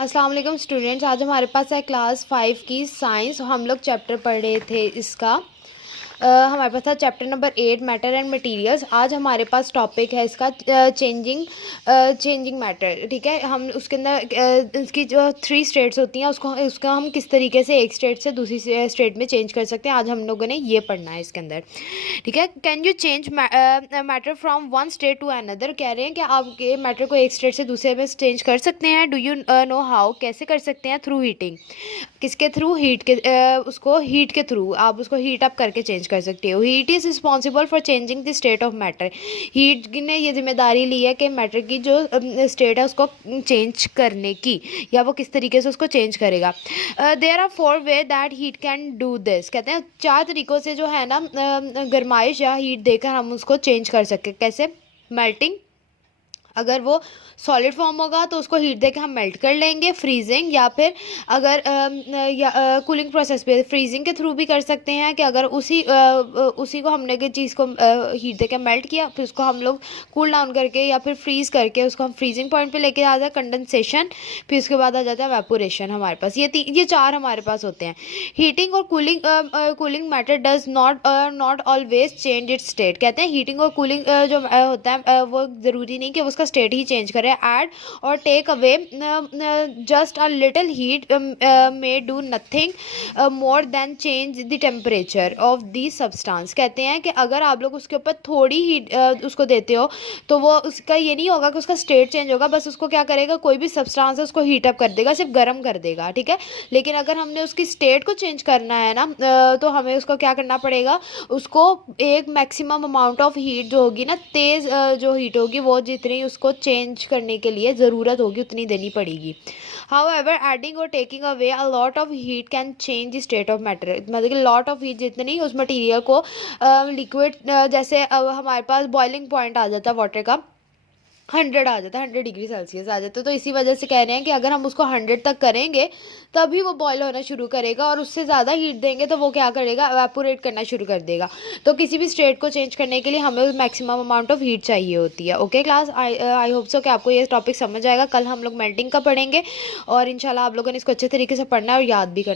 अस्सलाम वालेकुम स्टूडेंट्स। आज हमारे पास है क्लास 5 की साइंस। हम लोग चैप्टर पढ़ रहे थे इसका। हमारे पास था chapter number 8 matter and materials. आज हमारे पास टॉपिक है इसका चेंजिंग मैटर। ठीक है, हम उसके अंदर इसकी जो 3 स्टेट्स होती हैं उसका हम किस तरीके से एक स्टेट से दूसरी स्टेट में चेंज कर सकते हैं, आज हम लोगों ने ये पढ़ना है इसके अंदर। ठीक है, can you change matter from one state to another. कह रहे हैं कि आप ये मैटर को एक स्टेट से दूसरे में चेंज कर सकते हैं। डू यू नो हाउ, कैसे कर सकते हैं? Through heating. किसके थ्रू? हीट के उसको हीट के थ्रू आप उसको हीट अप करके चेंज कर सकते हो। Heat is responsible for changing the state of matter. Heat ने ये जिम्मेदारी ली है कि मैटर की जो स्टेट है उसको चेंज करने की, या वो किस तरीके से उसको चेंज करेगा। There are 4 way that heat can do this. कहते हैं 4 तरीक़ों से जो है ना गरमाइश या हीट देकर हम उसको चेंज कर सकते। कैसे? मेल्टिंग, अगर वो सॉलिड फॉर्म होगा तो उसको हीट देके हम मेल्ट कर लेंगे। फ्रीजिंग, या फिर अगर कूलिंग प्रोसेस पे फ्रीजिंग के थ्रू भी कर सकते हैं कि अगर उसी को हमने की चीज़ को हीट देके मेल्ट किया, फिर उसको हम लोग कूल डाउन करके या फिर फ्रीज़ करके उसको हम फ्रीजिंग पॉइंट पे लेके आ जाए, कंडेंसेशन, फिर उसके बाद आ जाता है वेपोरेशन। हमारे पास ये 4 हमारे पास होते हैं। हीटिंग और cooling matter does not always change it's state. कहते हैं हीटिंग और कूलिंग जो होता है वो ज़रूरी नहीं कि उसका स्टेट ही चेंज करे। ऐड और take away just a little heat may do nothing more than change the temperature of the substance. कहते हैं कि अगर आप लोग उसके ऊपर थोड़ी हीट उसको देते हो तो वो उसका ये नहीं होगा कि उसका स्टेट चेंज होगा, बस उसको क्या करेगा, कोई भी सब्सटेंस है उसको हीट अप कर देगा, सिर्फ गर्म कर देगा। ठीक है, लेकिन अगर हमने उसकी स्टेट को चेंज करना है ना तो हमें उसको क्या करना पड़ेगा, उसको एक मैक्सिमम अमाउंट ऑफ हीट जो होगी ना, तेज़ जो हीट होगी वो जितनी उसको चेंज करने के लिए ज़रूरत होगी उतनी देनी पड़ेगी। However, adding or taking away a lot of heat can change the state of matter। मतलब कि लॉट ऑफ हीट जितनी उस मटेरियल को लिक्विड जैसे हमारे पास बॉइलिंग पॉइंट आ जाता है वाटर का 100 आ जाता है, 100 डिग्री सेल्सियस आ जाता है, तो इसी वजह से कह रहे हैं कि अगर हम उसको 100 तक करेंगे तभी वो बॉयल होना शुरू करेगा, और उससे ज़्यादा हीट देंगे तो वो क्या करेगा, एवापोरेट करना शुरू कर देगा। तो किसी भी स्टेट को चेंज करने के लिए हमें मैक्सिमम अमाउंट ऑफ हीट चाहिए होती है। Okay class, I hope so कि आपको ये टॉपिक समझ आएगा। कल हम लोग मेल्टिंग का पढ़ेंगे और इंशाल्लाह आप लोगों ने इसको अच्छे तरीके से पढ़ना है और याद भी करना है।